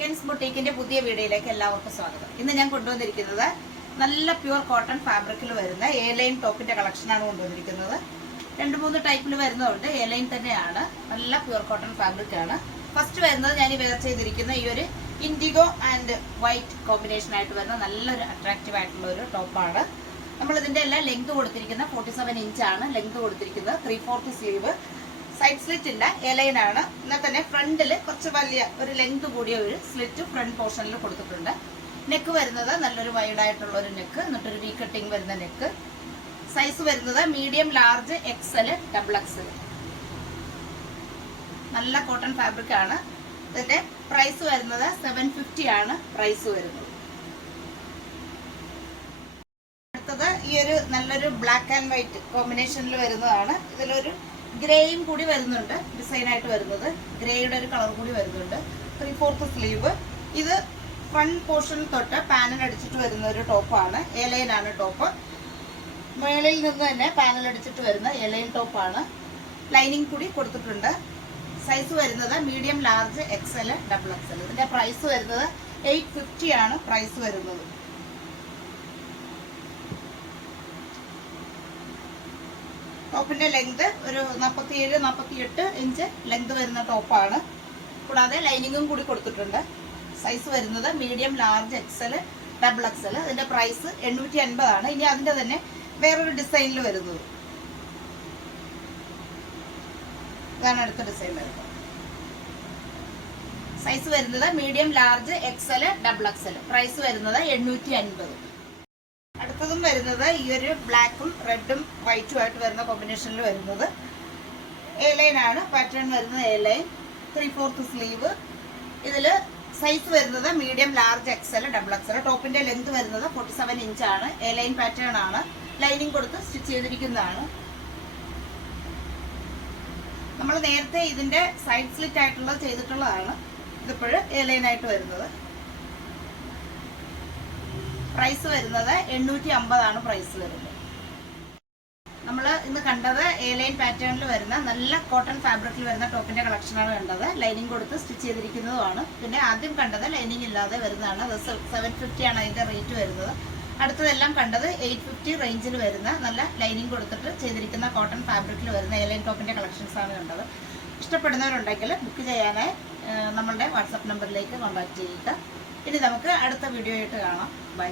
Ken's ബൊട്ടീക്കിന്റെ പുതിയ വീഡിയോയിലേക്ക് എല്ലാവർക്കും സ്വാഗതം. ഇന്ന് ഞാൻ കൊണ്ടുവന്നിരിക്കുന്നത് നല്ല പ്യുവർ കോട്ടൺ ഫാബ്രിക്കിൽ വരുന്ന എ ലൈൻ ടോപ്പിന്റെ കളക്ഷനാണ് കൊണ്ടുവന്നിരിക്കുന്നത്. 2-3 ടൈപ്പിൽ വരുന്നതുകൊണ്ട് എ ലൈൻ തന്നെയാണ്. നല്ല പ്യുവർ കോട്ടൺ ഫാബ്രിക് ആണ്. ഫസ്റ്റ് വരുന്നത് ഞാൻ വെയർ ചെയ്തിരിക്കുന്ന ഈ ഒരു ഇൻഡിഗോ ആൻഡ് വൈറ്റ് കോമ്പിനേഷൻ ആയിട്ട് വരുന്ന നല്ലൊരു അട്രാക്റ്റീവ് ആയിട്ടുള്ള ഒരു ടോപ്പാണ്. നമ്മൾ ഇതിന്റെ എല്ലാം ലെങ്ത് കൊടുത്തിരിക്കുന്ന 47 ഇഞ്ചാണ് ലെങ്ത് കൊടുത്തിരിക്കുന്നത്. 3/4 സ്ലീവ്, സൈഡ് സ്ലിറ്റ് ഇല്ല, എ ലൈൻ ആണ്. എന്നാൽ തന്നെ ഫ്രണ്ടിൽ കുറച്ച് വലിയ ഒരു ലെങ്ത് കൂടിയ ഒരു സ്ലിറ്റ് ഫ്രണ്ട് പോർഷനിൽ കൊടുത്തിട്ടുണ്ട്. നെക്ക് വരുന്നത് നല്ലൊരു വൈഡ് ആയിട്ടുള്ള ഒരു നെക്ക്, എന്നിട്ടൊരു വി കട്ടിങ് വരുന്ന നെക്ക്. സൈസ് വരുന്നത് medium, large, XL, double XL. നല്ല കോട്ടൺ ഫാബ്രിക് ആണ്. ഇതിന്റെ പ്രൈസ് വരുന്നത് 750 ആണ് പ്രൈസ് വരുന്നത്. അടുത്തത് ഈ ഒരു നല്ലൊരു ബ്ലാക്ക് ആൻഡ് വൈറ്റ് കോമ്പിനേഷനിൽ വരുന്നതാണ്. ഇതിലൊരു ഗ്രേയും കൂടി വരുന്നുണ്ട്, ഡിസൈൻ ആയിട്ട് വരുന്നത് ഗ്രേയുടെ ഒരു കളർ കൂടി വരുന്നുണ്ട്. 3/4 സ്ലീവ്. ഇത് ഫ്രണ്ട് പോർഷൻ തൊട്ട് പാനൽ അടിച്ചിട്ട് വരുന്ന ഒരു ടോപ്പാണ്. എ ലൈൻ ആണ് ടോപ്പ്. മേളിൽ നിന്ന് തന്നെ പാനൽ അടിച്ചിട്ട് വരുന്ന എ ലൈൻ ടോപ്പാണ്. ലൈനിങ് കൂടി കൊടുത്തിട്ടുണ്ട്. സൈസ് വരുന്നത് medium, large, XL, double XL. ഇതിന്റെ പ്രൈസ് വരുന്നത് 850 ആണ് പ്രൈസ് വരുന്നത്. ടോപ്പിന്റെ ലെങ്ത് ഒരു 47-48 ഇഞ്ച് ലെങ്ത് വരുന്ന ടോപ്പാണ്. കൂടാതെ ലൈനിങ്ങും കൂടി കൊടുത്തിട്ടുണ്ട്. സൈസ് വരുന്നത് medium, large, XL, double XL. ഇതിന്റെ പ്രൈസ് 850 ആണ്. ഇനി അതിന്റെ തന്നെ വേറൊരു ഡിസൈനിൽ വരുന്നത്. ഇതാണ് അടുത്ത ഡിസൈൻ വരുന്നത്. സൈസ് വരുന്നത് medium, large, XL, double XL. Price വരുന്നത് 850. അടുത്തതും വരുന്നത് ഈ ഒരു ബ്ലാക്കും റെഡും വൈറ്റും ആയിട്ട് വരുന്ന കോമ്പിനേഷനിൽ വരുന്നത് എ ലൈൻ ആണ്. പാറ്റേൺ വരുന്നത് എ ലൈൻ. 3/4 സ്ലീവ്. ഇതില് സൈസ് വരുന്നത് medium, large, XL, double XL. ടോപ്പിന്റെ ലെങ്ത് വരുന്നത് 47 ഇഞ്ചാണ്. എ ലൈൻ പാറ്റേൺ ആണ്. ലൈനിങ് കൊടുത്ത് സ്റ്റിച്ച് ചെയ്തിരിക്കുന്നതാണ്. നമ്മൾ നേരത്തെ ഇതിന്റെ സൈഡ് സ്ലിറ്റ് ആയിട്ടുള്ളത് ചെയ്തിട്ടുള്ളതാണ്. ഇതിപ്പോഴും എ ലൈൻ ആയിട്ട് വരുന്നത്. പ്രൈസ് വരുന്നത് 850 ആണ് പ്രൈസ് വരുന്നത്. നമ്മൾ ഇന്ന് കണ്ടത് എ ലൈൻ പാറ്റേണിൽ വരുന്ന നല്ല കോട്ടൺ ഫാബ്രിക്കിൽ വരുന്ന ടോപ്പിന്റെ കളക്ഷനാണ് കണ്ടത്. ലൈനിങ് കൊടുത്ത് സ്റ്റിച്ച് ചെയ്തിരിക്കുന്നതുമാണ്. പിന്നെ ആദ്യം കണ്ടത് ലൈനിങ് ഇല്ലാതെ വരുന്നതാണ്. അത് 750 ആണ് അതിന്റെ റേറ്റ് വരുന്നത്. അടുത്തതെല്ലാം കണ്ടത് 850 റേഞ്ചിൽ വരുന്ന നല്ല ലൈനിങ് കൊടുത്തിട്ട് ചെയ്തിരിക്കുന്ന കോട്ടൺ ഫാബ്രിക്കിൽ വരുന്ന എ ലൈൻ ടോപ്പിന്റെ കളക്ഷൻസ് ആണ് കണ്ടത്. ഇഷ്ടപ്പെടുന്നവരുണ്ടെങ്കിൽ ബുക്ക് ചെയ്യാനായി നമ്മളുടെ വാട്സാപ്പ് നമ്പറിലേക്ക് കോൺടാക്ട് ചെയ്യുക. ഇനി നമുക്ക് അടുത്ത വീഡിയോ ആയിട്ട് കാണാം. ബൈ.